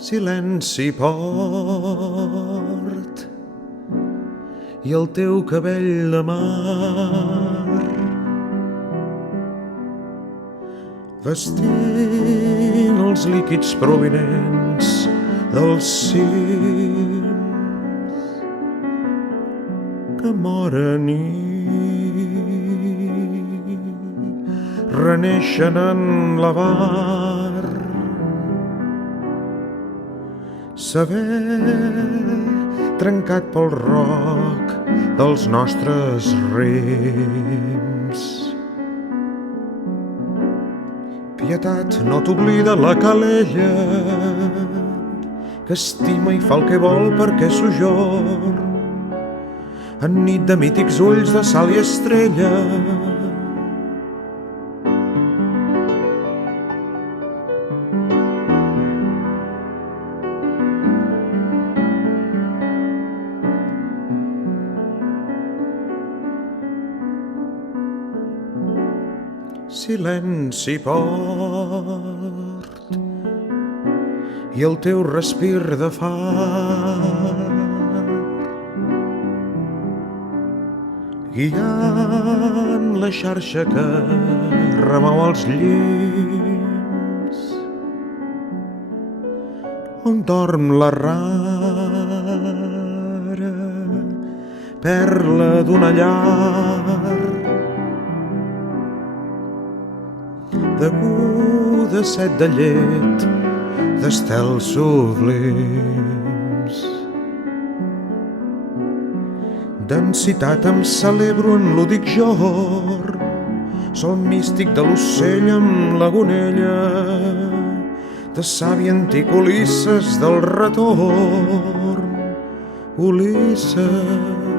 silenci port i el teu cabell de mar vestint els líquids provinents dels cims que moren i reneixen en la mar. Saber trencat pel roc dels nostres rims. Pietat, no t'oblida la calella que estima i fa el que vol perquè s'ojor en nit de mítics ulls de sal i estrella. Silenci port i el teu respir de far guiant la xarxa que remou els llims on dorm la rara perla d'una llar deguda set de llet d'estels sublims. Densitat em celebro en l'údic jor, sol místic de l'ocell amb la gonella, de savi antic Ulisses del retorn, Ulisses.